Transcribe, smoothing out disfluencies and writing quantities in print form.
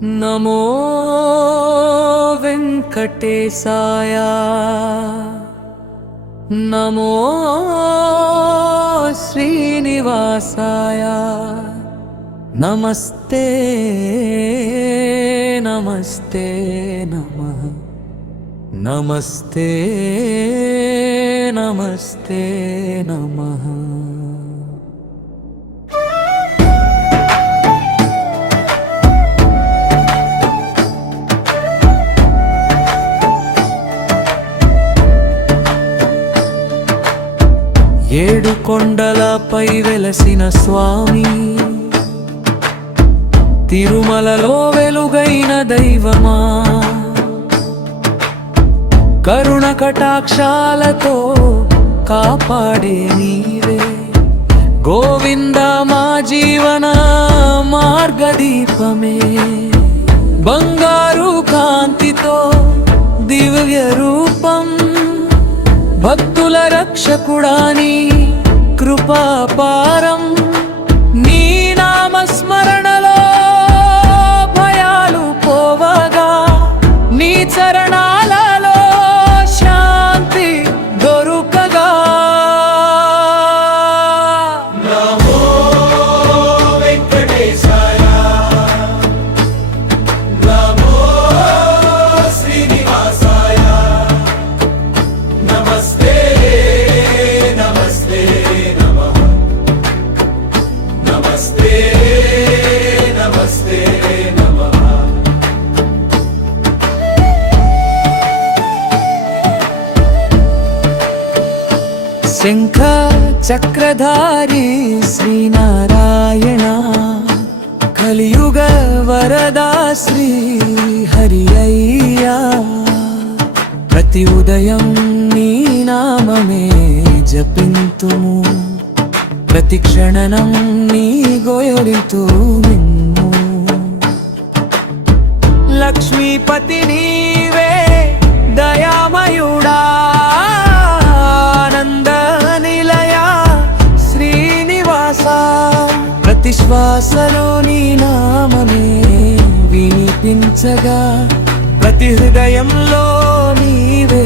నమో వెంకటేశాయ నమో శ్రీనివాసాయ నమస్తే నమస్తే నమః నమస్తే నమస్తే నమః. ఏడు కొండలపై వెలసిన స్వామి, తిరుమలలో వెలుగైన దైవమా, కరుణ కటాక్షాలతో కాపాడే నీవే గోవింద, మా జీవన మార్గదీపమే. బంగారు కాంతితో దివ్య రూపం, భక్తుల రక్షకుడాని కృపాపారం. నీ నామస్మరణలో భయాలు పోవగా, నీ చరణాలలో శాంతి దొరుకగా. నమో వెంకటేశాయ నమో శ్రీనివాసాయ నమస్తే నమస్తే నమః నమస్తే నమస్తే నమః. శంఖ చక్రధారి శ్రీనారాయణ, కలియుగ వరదా శ్రీ హరి అయ్యా. ప్రతి ఉదయం నీ నామమే జపింతుము, ప్రతి క్షణనం నీ గోయరితూ నిన్ను. లక్ష్మీపతి నీవే దయామయుడా, ప్రతి శ్వాసలో నీ నామమే వినిపించగా, ప్రతి హృదయంలో నీవే